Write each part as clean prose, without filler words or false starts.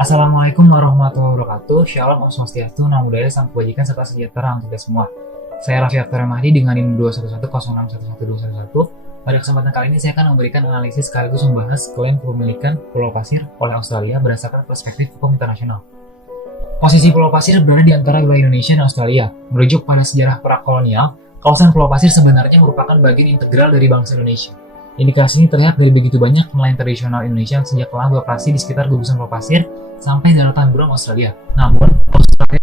Assalamualaikum warahmatullahi wabarakatuh. Shalom Om Swastiastu, Namo Buddhaya, Salam Kebajikan serta sejahtera untuk kita semua. Saya Raffi Akhtar Mahdi dengan NIM 21106111211. Pada kesempatan kali ini saya akan memberikan analisis sekaligus membahas klaim kepemilikan Pulau Pasir oleh Australia berdasarkan perspektif hukum internasional. Posisi Pulau Pasir berada di antara wilayah Indonesia dan Australia. Merujuk pada sejarah prakolonial, kawasan Pulau Pasir sebenarnya merupakan bagian integral dari bangsa Indonesia. Indikasi ini terlihat dari begitu banyak nelayan tradisional Indonesia yang sejak lama beroperasi di sekitar gugusan Pulau Pasir sampai daratan buram Australia. Namun, Australia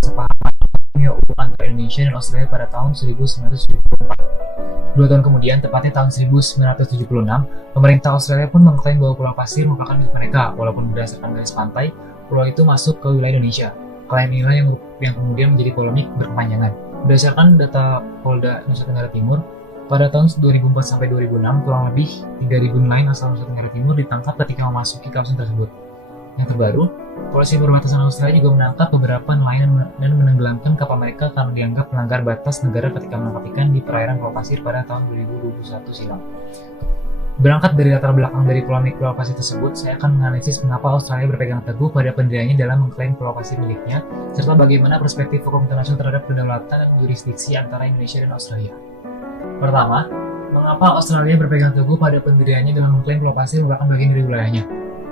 sepahaman MOU antara Indonesia dan Australia pada tahun 1974. 2 tahun kemudian, tepatnya tahun 1976, pemerintah Australia pun mengklaim bahwa Pulau Pasir merupakan milik mereka, walaupun berdasarkan garis pantai, pulau itu masuk ke wilayah Indonesia. Klaim inilah yang kemudian menjadi polemik berkepanjangan. Berdasarkan data Polda Nusa Tenggara Timur, pada tahun 2004 sampai 2006, kurang lebih 3.000 nelayan asal Nusa Tenggara Timur ditangkap ketika memasuki kawasan tersebut. Yang terbaru, polisi perbatasan Australia juga menangkap beberapa nelayan dan menenggelamkan kapal mereka karena dianggap melanggar batas negara ketika menangkap ikan di perairan Pulau Pasir pada tahun 2021 silam. Berangkat dari latar belakang dari polemik Pulau Pasir tersebut, saya akan menganalisis mengapa Australia berpegang teguh pada pendiriannya dalam mengklaim Pulau Pasir miliknya, serta bagaimana perspektif hukum internasional terhadap kedaulatan dan jurisdiksi antara Indonesia dan Australia. Pertama, mengapa Australia berpegang teguh pada pendiriannya dalam mengklaim Pulau Pasir merupakan bagian dari wilayahnya?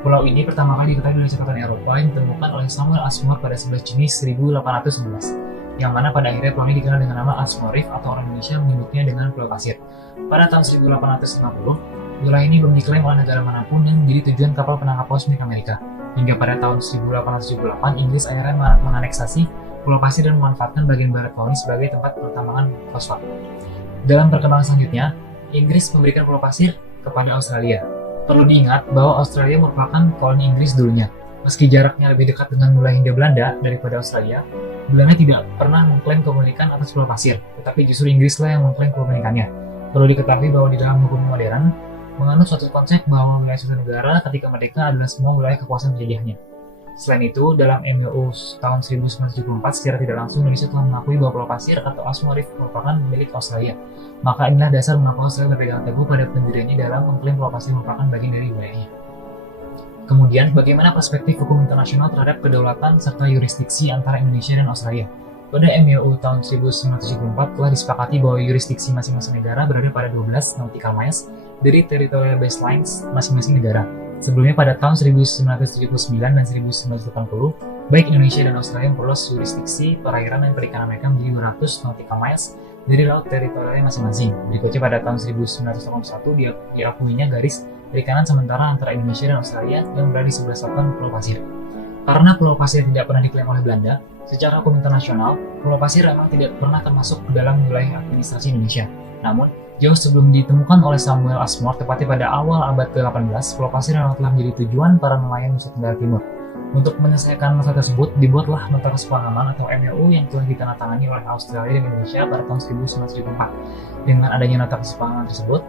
Pulau ini pertama kali diketahui oleh catatan Eropa yang ditemukan oleh Samuel Ashmore pada 11 Juni 1811, yang mana pada akhirnya pulau ini dikenal dengan nama Ashmore Reef atau orang Indonesia menyebutnya dengan Pulau Pasir. Pada tahun 1850, wilayah ini belum diklaim oleh negara manapun dan menjadi tujuan kapal penangkap paus milik Amerika. Hingga pada tahun 1878, Inggris akhirnya menganeksasi Pulau Pasir dan memanfaatkan bagian barat pulau ini sebagai tempat pertambangan fosfat. Dalam perkembangan selanjutnya, Inggris memberikan Pulau Pasir kepada Australia. Perlu diingat bahwa Australia merupakan koloni Inggris dulunya. Meski jaraknya lebih dekat dengan wilayah Hindia Belanda daripada Australia, Belanda tidak pernah mengklaim kepemilikan atas Pulau Pasir, tetapi justru Inggrislah yang mengklaim kepemilikannya. Perlu diketahui bahwa di dalam hukum modern, menganut suatu konsep bahwa wilayah suatu negara ketika merdeka adalah semua wilayah kekuasaan penjajahnya. Selain itu, dalam MOU tahun 1974, secara tidak langsung Indonesia telah mengakui bahwa Pulau Pasir atau Ashmore Reef merupakan milik Australia. Maka inilah dasar mengapa Australia berpegang teguh pada pendiriannya dalam mengklaim Pulau Pasir merupakan bagian dari wilayahnya. Kemudian, bagaimana perspektif hukum internasional terhadap kedaulatan serta yurisdiksi antara Indonesia dan Australia? Pada MOU tahun 1974 telah disepakati bahwa yurisdiksi masing-masing negara berada pada 12 nautical miles dari territorial baselines masing-masing negara. Sebelumnya pada tahun 1979 dan 1980, baik Indonesia dan Australia memperluas jurisdiksi perairan dan perikanan mereka menjadi 200 nautical miles dari laut teritorialnya masing-masing. Berikutnya pada tahun 1981 diakuinya garis perikanan sementara antara Indonesia dan Australia yang berada di sebelah selatan Pulau Pasir. Karena Pulau Pasir tidak pernah diklaim oleh Belanda, secara hukum internasional, Pulau Pasir memang tidak pernah termasuk ke dalam wilayah administrasi Indonesia. Namun, jauh sebelum ditemukan oleh Samuel Ashmore, tepatnya pada awal abad ke-18, Pulau Pasir memang telah menjadi tujuan para nelayan Nusa Tenggara Timur. Untuk menyelesaikan masalah tersebut, dibuatlah nota kesepahaman atau MOU yang telah ditandatangani oleh Australia dan Indonesia pada tahun 1974. Dengan adanya nota kesepahaman tersebut,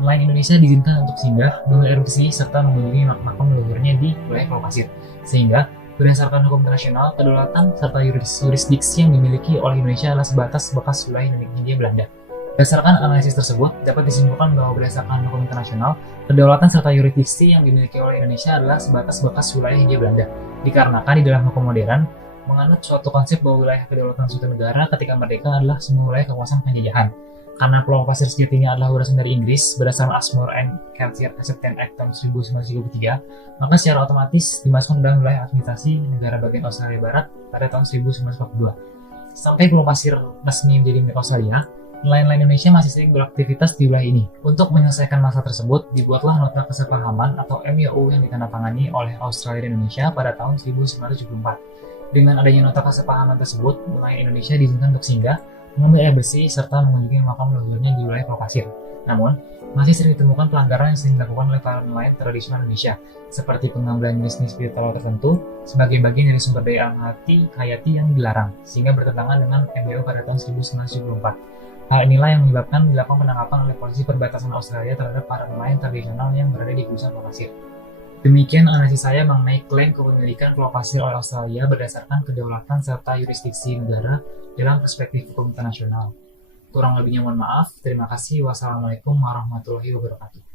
nelayan Indonesia diizinkan untuk singgah, mengerupsi, serta mengunjungi makam leluhurnya di wilayah Pulau Pasir. Sehingga, berdasarkan hukum internasional, kedaulatan serta yurisdiksi yang dimiliki oleh Indonesia adalah sebatas bekas wilayah Hindia Belanda. Berdasarkan analisis tersebut, dapat disimpulkan bahwa berdasarkan hukum internasional, kedaulatan serta yurisdiksi yang dimiliki oleh Indonesia adalah sebatas bekas wilayah Hindia Belanda. Dikarenakan di dalam hukum modern, menganut suatu konsep bahwa wilayah kedaulatan suatu negara ketika merdeka adalah semua wilayah kekuasaan penjajahan. Karena Pulau Pasir sejatinya adalah warisan dari Inggris berdasarkan Ashmore and Cartier Acceptance Act tahun 1933, maka secara otomatis dimasukkan dalam wilayah administrasi negara bagian Australia Barat pada tahun 1942. Sampai Pulau Pasir resmi menjadi milik Australia, nelayan-nelayan Indonesia masih sering beraktivitas di wilayah ini. Untuk menyelesaikan masalah tersebut, dibuatlah nota kesepahaman atau MOU yang ditandatangani oleh Australia dan Indonesia pada tahun 1974. Dengan adanya nota kesepahaman tersebut, nelayan Indonesia diizinkan untuk singgah, mengambil air bersih, serta mengunjungi makam leluhurnya di wilayah Pulau Pasir. Namun, masih sering ditemukan pelanggaran yang sering dilakukan oleh para nelayan tradisional Indonesia, seperti pengambilan jenis spiritual tertentu sebagai bagian dari sumber daya alam hayati yang dilarang, sehingga bertentangan dengan MOU pada tahun 1974. Hal inilah yang menyebabkan dilakukan penangkapan oleh polisi perbatasan Australia terhadap para nelayan tradisional yang berada di gugusan Pulau Pasir. Demikian analisis saya mengenai klaim kepemilikan Pulau Pasir oleh Australia berdasarkan kedaulatan serta yurisdiksi negara dalam perspektif hukum internasional. Kurang lebihnya mohon maaf. Terima kasih. Wassalamualaikum warahmatullahi wabarakatuh.